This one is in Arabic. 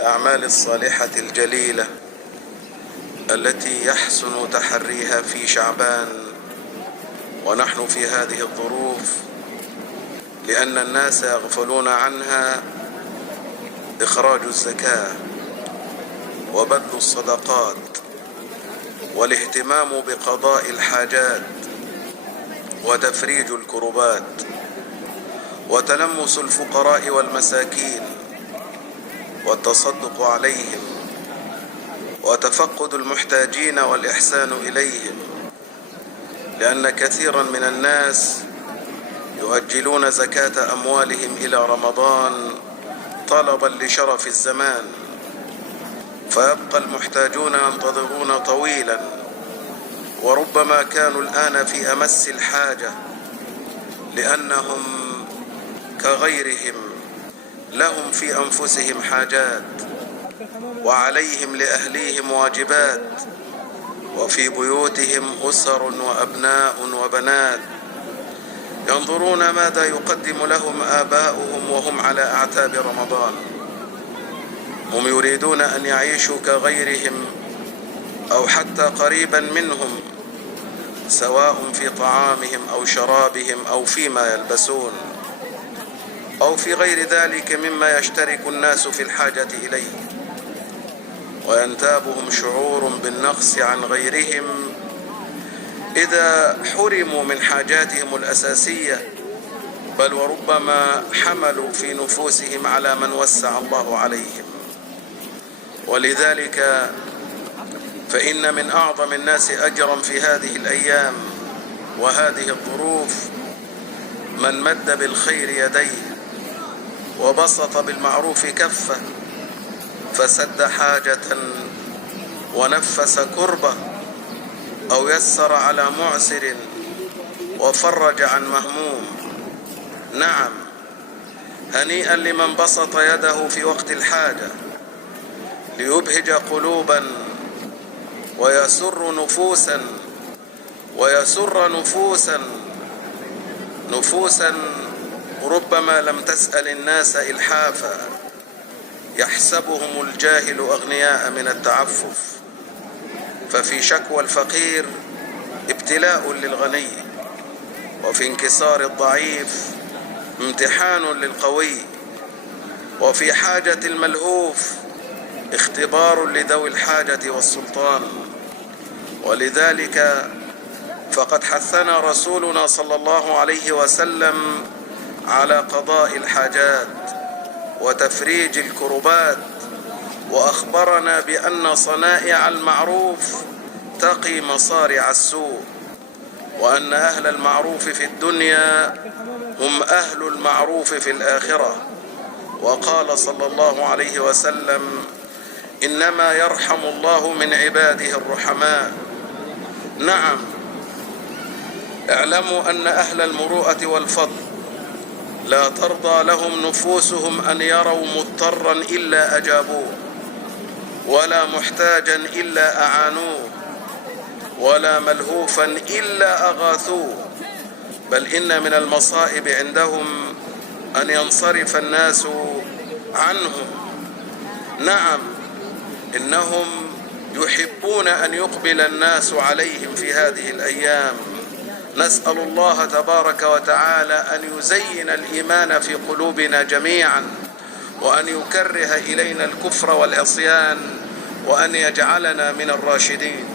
الأعمال الصالحة الجليلة التي يحسن تحريها في شعبان ونحن في هذه الظروف، لأن الناس يغفلون عنها، إخراج الزكاة وبذل الصدقات والاهتمام بقضاء الحاجات وتفريج الكربات وتلمس الفقراء والمساكين والتصدق عليهم وتفقد المحتاجين والإحسان إليهم، لأن كثيرا من الناس يؤجلون زكاة أموالهم إلى رمضان طلبا لشرف الزمان، فيبقى المحتاجون ينتظرون طويلا، وربما كانوا الآن في أمس الحاجة، لأنهم كغيرهم لهم في أنفسهم حاجات، وعليهم لأهليهم واجبات، وفي بيوتهم أسر وأبناء وبنات ينظرون ماذا يقدم لهم آباؤهم وهم على أعتاب رمضان. هم يريدون أن يعيشوا كغيرهم أو حتى قريبا منهم، سواء في طعامهم أو شرابهم أو فيما يلبسون أو في غير ذلك مما يشترك الناس في الحاجة إليه، وينتابهم شعور بالنقص عن غيرهم إذا حرموا من حاجاتهم الأساسية، بل وربما حملوا في نفوسهم على من وسع الله عليهم. ولذلك فإن من أعظم الناس أجرا في هذه الأيام وهذه الظروف من مد بالخير يديه وبسط بالمعروف كفه، فسد حاجة ونفس كربة، أو يسر على معسر وفرج عن مهموم. نعم، هنيئا لمن بسط يده في وقت الحاجة ليبهج قلوبا ويسر نفوسا ربما لم تسأل الناس إلحافا، يحسبهم الجاهل أغنياء من التعفف، ففي شكوى الفقير ابتلاء للغني، وفي انكسار الضعيف امتحان للقوي، وفي حاجة الملهوف اختبار لذوي الحاجة والسلطان. ولذلك فقد حثنا رسولنا صلى الله عليه وسلم على قضاء الحاجات وتفريج الكربات، وأخبرنا بأن صنائع المعروف تقي مصارع السوء، وأن أهل المعروف في الدنيا هم أهل المعروف في الآخرة. وقال صلى الله عليه وسلم: إنما يرحم الله من عباده الرحماء. نعم، اعلموا أن أهل المروءة والفضل لا ترضى لهم نفوسهم أن يروا مضطرا إلا أجابوه، ولا محتاجا إلا أعانوه، ولا ملهوفا إلا أغاثوه، بل إن من المصائب عندهم أن ينصرف الناس عنهم. نعم، إنهم يحبون أن يقبل الناس عليهم في هذه الأيام. نسأل الله تبارك وتعالى أن يزين الإيمان في قلوبنا جميعا، وأن يكره إلينا الكفر والعصيان، وأن يجعلنا من الراشدين.